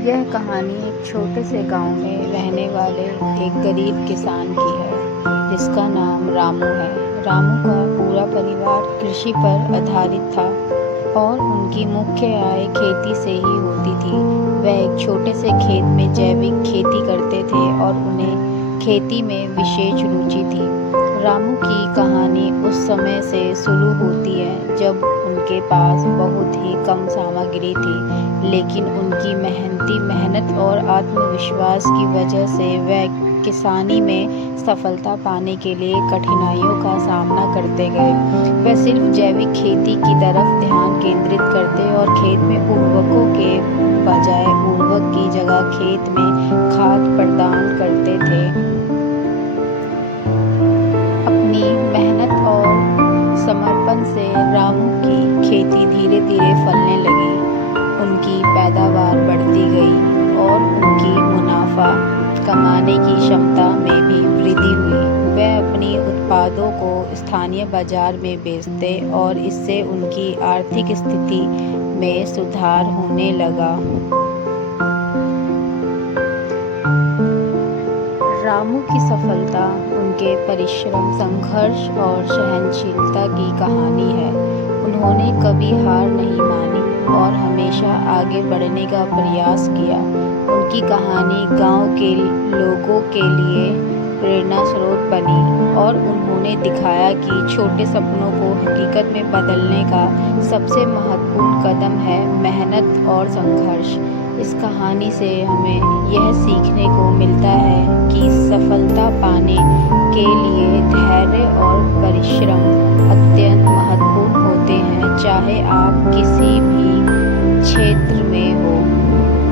यह कहानी एक छोटे से गांव में रहने वाले एक गरीब किसान की है जिसका नाम रामू है। रामू का पूरा परिवार कृषि पर आधारित था और उनकी मुख्य आय खेती से ही होती थी। वह एक छोटे से खेत में जैविक खेती करते थे और उन्हें खेती में विशेष रुचि थी। रामू की कहानी उस समय से शुरू होती है जब उनके पास बहुत ही कम सामग्री थी, लेकिन उनकी मेहनत और आत्मविश्वास की वजह से वह किसानी में सफलता पाने के लिए कठिनाइयों का सामना करते गए। वह सिर्फ जैविक खेती की तरफ ध्यान केंद्रित करते और खेत में उर्वरकों के बजाय उर्वरक की जगह खेत में खाद प्रदान करते थे। अपनी मेहनत और समर्पण से रामू की खेती धीरे धीरे फलने लगी। उनकी पैदावार बढ़ती गई और उनकी मुनाफा कमाने की क्षमता में भी वृद्धि हुई। वह अपनी उत्पादों को स्थानीय बाजार में बेचते और इससे उनकी आर्थिक स्थिति में सुधार होने लगा। रामू की सफलता उनके परिश्रम, संघर्ष और सहनशीलता की कहानी है। उन्होंने कभी हार नहीं मानी और हमेशा आगे बढ़ने का प्रयास किया। उनकी कहानी गांव के लोगों के लिए प्रेरणा स्रोत बनी और उन्होंने दिखाया कि छोटे सपनों को हकीकत में बदलने का सबसे महत्वपूर्ण कदम है मेहनत और संघर्ष। इस कहानी से हमें यह सीखने को मिलता है कि सफलता पाने के लिए धैर्य और परिश्रम अत्यंत महत्वपूर्ण होते हैं, चाहे आप किसी भी क्षेत्र में हो।